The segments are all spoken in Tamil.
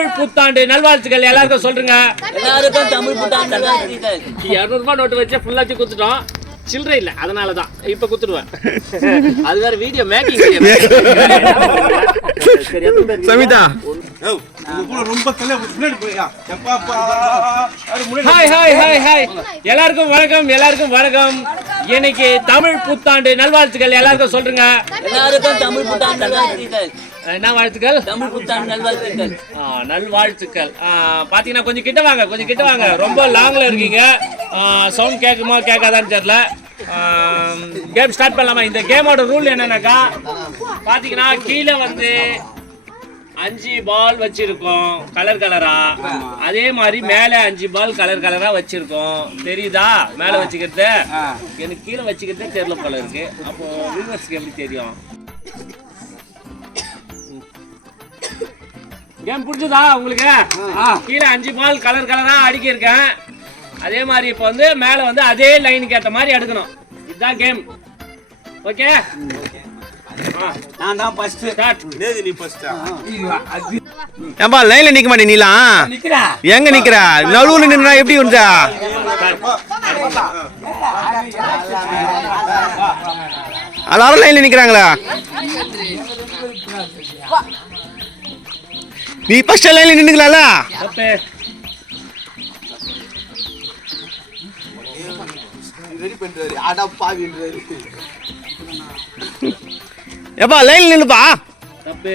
தமிழ் புத்தாண்டு. நல்வாழ்த்துக்கள். எல்லாருக்கும் சொல்றேங்க எல்லாருக்கும் தமிழ் புத்தாண்டு நல்வாழ்த்துக்கள். இரநூறுபா நோட்டு வச்சு ஃபுல்லாச்சு குத்துட்டோம். சில்லறை இல்லை அதனால தான் இப்போ குத்துடுவேன். அது வேற video making Samitha. Hi hi hi hi எல்லாருக்கும் வணக்கம் எல்லாருக்கும் வணக்கம். இன்னைக்கு தமிழ் புத்தாண்டு. நல்வாழ்த்துக்கள். எல்லாருக்கும் சொல்றேங்க எல்லாருக்கும் தமிழ் புத்தாண்டு நல்வாழ்த்துக்கள். என்ன வாழ்த்துக்கள்? தமிழ் புத்தாண்டு நல்வாழ்த்துக்கள். ஆ, நல்வாழ்த்துக்கள். ஆ, பாத்தீங்கன்னா கொஞ்சம் கிட்ட வாங்க கொஞ்சம் கிட்ட வாங்க. ரொம்ப லாங்ல இருக்கீங்க. சவுண்ட் கேட்குமா கேட்காதான்னு தெரியல. கேம் ஸ்டார்ட் பண்ணலாமா? இந்த கேமோட ரூல் என்னன்னாக்கா பாத்தீங்கன்னா கீழே வந்து அஞ்சு பால் வச்சிருக்கோம் கலர் கலரா அதே மாதிரி மேலே அஞ்சு பால் கலர் கலரா வச்சிருக்கோம். தெரியுதா? மேலே வச்சுக்கிறது? எனக்கு கீழே வச்சுக்கிறதே தெரியல போல இருக்கு. அப்போ வியூவர்ஸ்க்கு எப்படி தெரியும்? கேம் பிடிச்சதா உங்களுக்கு? கீழே அஞ்சு பால் கலர் கலரா அடிக்க இருக்கேன் அதே மாதிரி இப்போ வந்து மேலே வந்து அதே லைனுக்கு ஏற்ற மாதிரி எடுக்கணும் இதுதான் கேம் ஓகே நான் தான் ஃபர்ஸ்ட் ஸ்டார்ட் ஏம்பா லைன்ல நிக்க மாட்டே நீலா? நிக்கிறா? எங்க நிக்கிற? நடுவுல நின்னா எப்படி வந்தா எல்லாரும் லைன்ல நிக்கிறாங்களா? நீ ஃபர்ஸ்ட் லைன்ல நின்னுக்கலாம்ல? ஓகே. ஏப்பா லைன்ல நின்னுப்பா தப்பு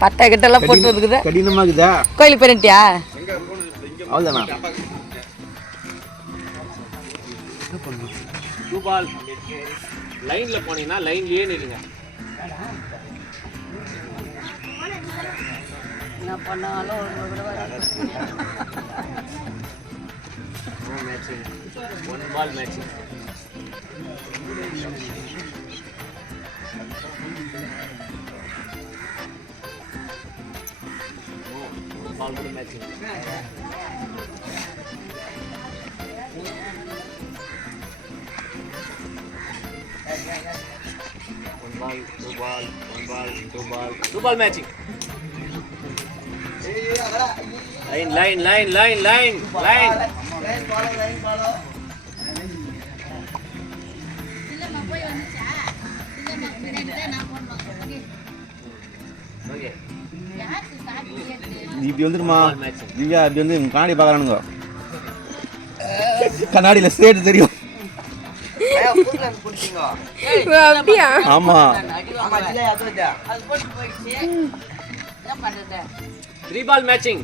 பட்டை கிட்ட எல்லாம் போட்டு இருக்குது கடினமா இருக்குதா கோயிலுக்கு போயிட்டியா அவ்வளோதானா டூ பால் லைன்ல போனீங்கன்னா லைன்லயே நில்லுங்க. என்ன பண்ணாலும் ஒன் பால் மேட்ச் பால் கூட match one ball two ball one ball two ball two ball matching line line line line line line okay இப்படி வந்துருமா திவ்யா இப்படி வந்து கண்ணாடி பார்க்கறானுங்க. கண்ணாடியில ஸ்டேட் தெரியும். அப்படியா? ஆமா. த்ரீ பால் மேட்சிங்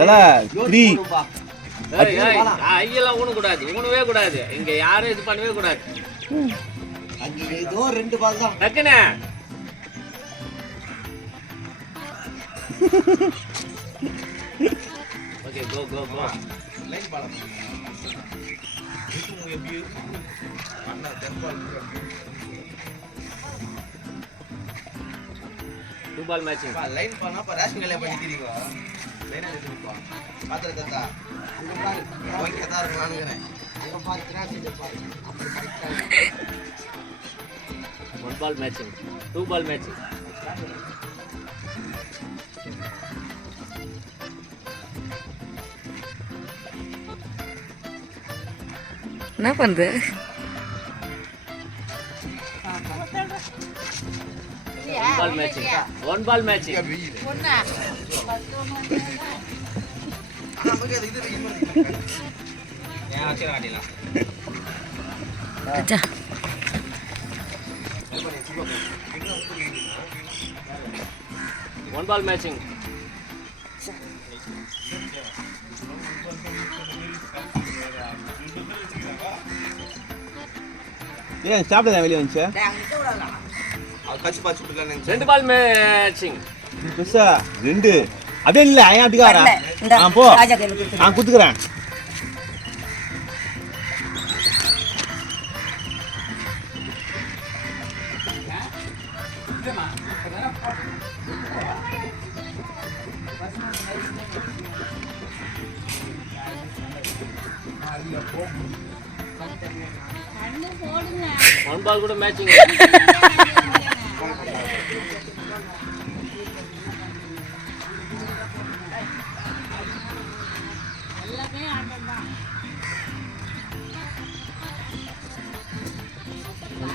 தல ஏய், ஏய், ஐயெல்லாம் ஊனக்கூடாது ஊனவே கூடாது. இங்க யாரும் இது பண்ணவே கூடாது. ஏதோ ரெண்டு பால் தான். டக்குனே. Okay go go go two ball matching line பண்ணா இப்ப ரேஷன் கல்யாணம் பண்ணிக்கிறீங்க லைனா எடுத்துப்பா பாத்திர தத்தா. ஓகே தான் இருக்கலாம்னுங்கிறேன் அங்க பாரு கிராஸ் பாரு one ball matching two ball matching என்ன பண்ணுது one ball matching one ball matching அச்சா. ஒன் பால் மேட்சிங் ஏன் சாப்பிட்டதா வெளியே வந்துச்சு. ரெண்டு பால் மேட்சிங். பெருசா? ரெண்டு. அப்படியே இல்ல ஏன் அப்படி வரா ஆ போ. நான் குத்துக்கிறேன் ஒன் பால் கூட மேட்சிங்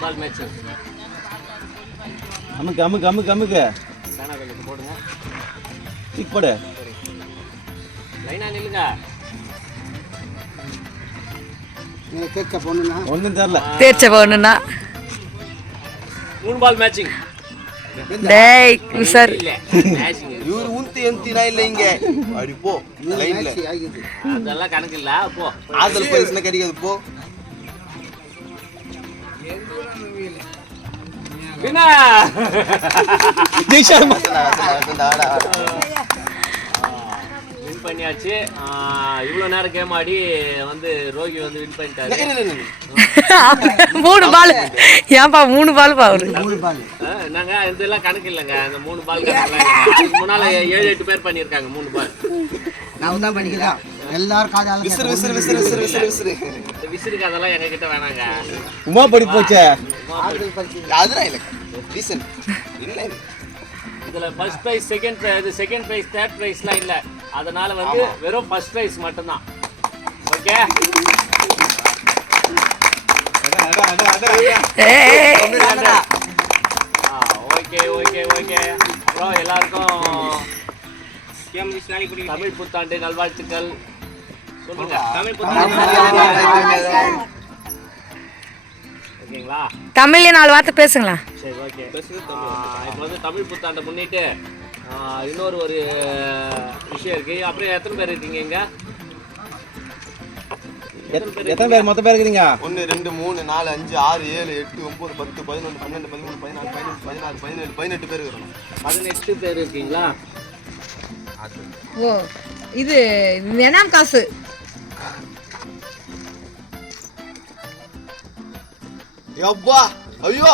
பால் மேட்சிங் அமுக்கு அமுக்கு அமுக்கு அமுக்கு. போடுங்க. போடு. லைனா நில்லுங்க. ஒன்றும் தெரில தேர்ச்ச போகணும்னா மூணு பால் மேட்சிங் டேய் மேட்சிங் இவரு உந்தி எந்தினா இல்ல இங்க. போ லைன்ல அதெல்லாம் கணக்கு இல்ல போ. ஆதல் கிடைக்காது போ. பண்ணியாச்சு. இவ்வளோ நேரம் கேம் ஆடி வந்து ரோகி வந்து வின் பண்ணிட்டாரு. மூணு பால். ஏன்பா மூணு பால் பாரு ஆ, என்னங்க இதெல்லாம் கணக்கு இல்லைங்க. அந்த மூணு பால் அதுக்கு முன்னால ஏழு எட்டு பேர் பண்ணியிருக்காங்க மூணு பால். நான் தான் பண்ணிக்கலாம் எல்லாரும் காதால விசிறு விசிறு விசிறு விசிறு விசிறு விசிறு. இந்த விசிறுக்கு அதெல்லாம் எங்க கிட்ட வேணாங்க. உமா படி போச்சே? அதுதான் இல்ல. ரீசன் இல்ல இது. இதுல ஃபர்ஸ்ட் ப்ரைஸ் செகண்ட் இது செகண்ட் ப்ரைஸ் தேர்ட் ப்ரைஸ்லாம் இல்ல. அதனால வந்து வெறும் ஃபர்ஸ்ட் ப்ரைஸ் மட்டும்தான் ஓகே ஓகே ஓகே ஓகே அப்புறம் எல்லாருக்கும் தமிழ் புத்தாண்டு நல்வாழ்த்துக்கள் சொல்லுங்க தமிழ் புத்தாண்டு ஓகேங்களா தமிழ்ல நாலு வார்த்தை பேசுங்களா சரி ஓகே இப்போ வந்து தமிழ் புத்தாண்டை முன்னிட்டு இன்னொரு ஒரு விஷயம் இருக்கு. அப்புறம் எத்தனை பேர் இருக்கீங்க இங்க? எத்தனை பேர் எத்தனை பேர்? மொத்த பேர் இருக்கிறீங்க? ஒன்று ரெண்டு மூணு நாலு அஞ்சு ஆறு ஏழு எட்டு ஒன்பது பத்து பதினொன்று பன்னெண்டு பதிமூணு பதினாலு பதினஞ்சு பதினாறு பதினேழு பதினெட்டு பேர் இருக்கிறோம். பதினெட்டு பேர் இருக்கீங்களா? ஓ இது வேணாம் காசு. எப்பா ஐயோ!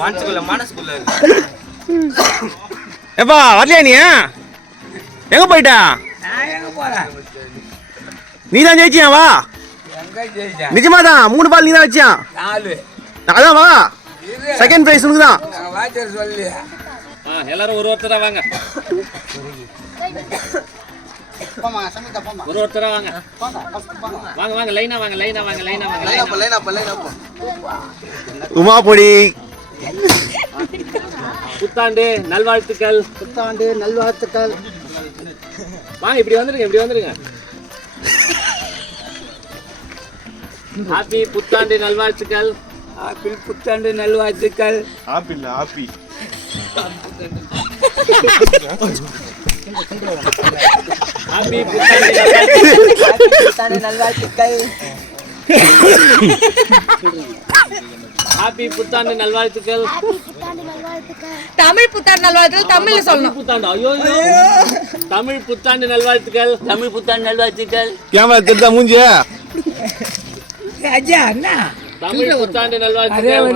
மனசுக்குள்ள மனசுக்குள்ள எப்பா வரலையா நீ? எங்க போயிட்டா? நீ தான் ஜெயிச்சியா? வா. நிஜமா தான் மூணு பால் நீ தான் வச்சியா அதான் வா. செகண்ட் பிரைஸ் உனக்கு தான் எல்லாரும் ஒரு ஒருத்தரா வாங்க. போமா சமிதா போமா ஒரு ஒருத்தரா வாங்க. வாங்க வாங்க லைனா வாங்க லைனா வாங்க லைனா வாங்க லைனா லைனப்பா லைனப்பா உமா பொடி. புத்தாண்டு நல்வாழ்த்துக்கள். புத்தாண்டு நல்வாழ்த்துக்கள். வாங்க இப்படி வந்துருங்க இப்படி வந்துருங்க. ஹாப்பி புத்தாண்டு நல்வாழ்த்துக்கள். ஆப்பிள் புத்தாண்டு நல்வாழ்த்துக்கள். ஆப்பிள் ஆப்பி. ஹாப்பி புத்தாண்டு நல்வாழ்த்துக்கள். புத்தாண்டு நல்வாழ்த்துக்கள் ஹாப்பி புத்தாண்டு நல்வாழ்த்துக்கள் தமிழ் புத்தாண்டு நல்வாழ்த்துக்கள் தமிழ்ல சொல்லணும். புத்தாண்டு. ஐயோ. தமிழ் புத்தாண்டு நல்வாழ்த்துக்கள். தமிழ் புத்தாண்டு நல்வாழ்த்துக்கள். கேமரா தெரிஞ்சா மூஞ்சி? தமிழ் புத்தாண்டு நல்வாழ்த்துக்கள்.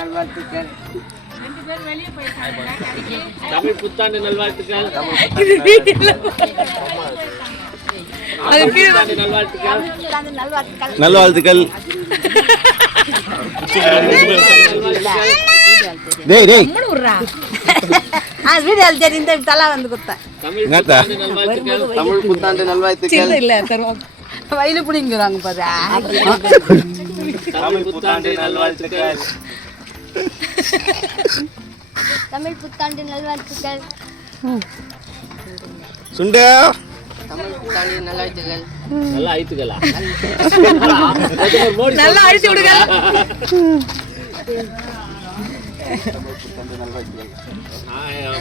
நல்வாழ்த்துக்கள். தமிழ் புத்தாண்டு நல்வாழ்த்துக்கள். நல்வாழ்த்துக்கள். வீடு அல் இந்த தலா வந்து குத்த தமிழ் புத்தாண்டு நல்வாழ்த்துக்கள். இல்ல தருவாங்க. வயலு புடிங்கிறாங்க பாரு. தமிழ் புத்தாண்டு நல்வாழ்த்துக்கள். சுண்டு. தமிழ் புத்தாண்டு நல்வாழ்த்துக்கள். நல்லா ஐத்துக்கலா நல்லா அழிச்சு விடுங்க.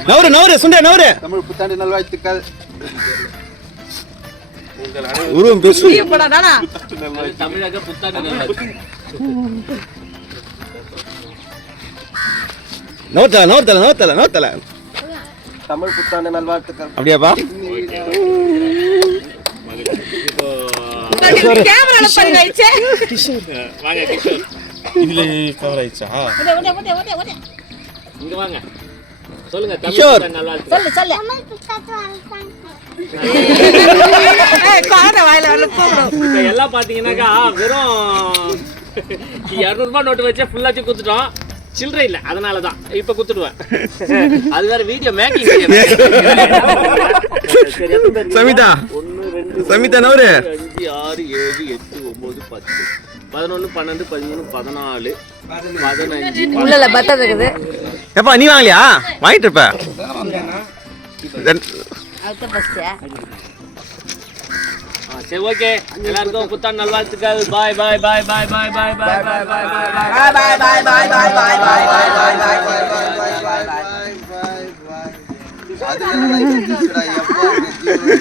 நவரு நவரு சுண்டே நவரு. தமிழ் புத்தாண்டு நல்வாழ்த்துக்கள். உருவம் பேசு. தமிழக புத்தாண்டு நல்வாழ்த்துக்கள். நோத்தல நோத்தல நோத்தல நோத்தல. தமிழ் புத்தாண்டு நல்வாழ்த்துக்கள். அப்படியாப்பா? இதுல கவர் ஆயிடுச்சா? இங்க வாங்க. சொல்லுங்க எல்லாம் பாத்தீங்கன்னாக்கா வெறும் இரநூறுபா நோட்டு வச்சு ஃபுல்லாச்சும் குத்துட்டோம் சில்லறை இல்ல அதனாலதான். இப்ப குத்துடுவேன். அது வேற வீடியோ மேக்கிங் சமிதா. சமிதா நவரு அஞ்சு ஆறு ஏழு எட்டு ஒன்பது பத்து. பதினொன்னு பன்னெண்டு பதிமூணு பதினாலு பதினஞ்சு உள்ள பத்தம் இருக்குது. ஏப்பா நீ வாங்கலையா? வாங்கிட்டு இருப்ப. சரி ஓகே எல்லாருக்கும் புத்தாண்டு நல்வாழ்த்துக்கள் பாய் பாய் பாய் பாய் பாய் பாய் பாய் பாய் பாய் பாய் அது என்ன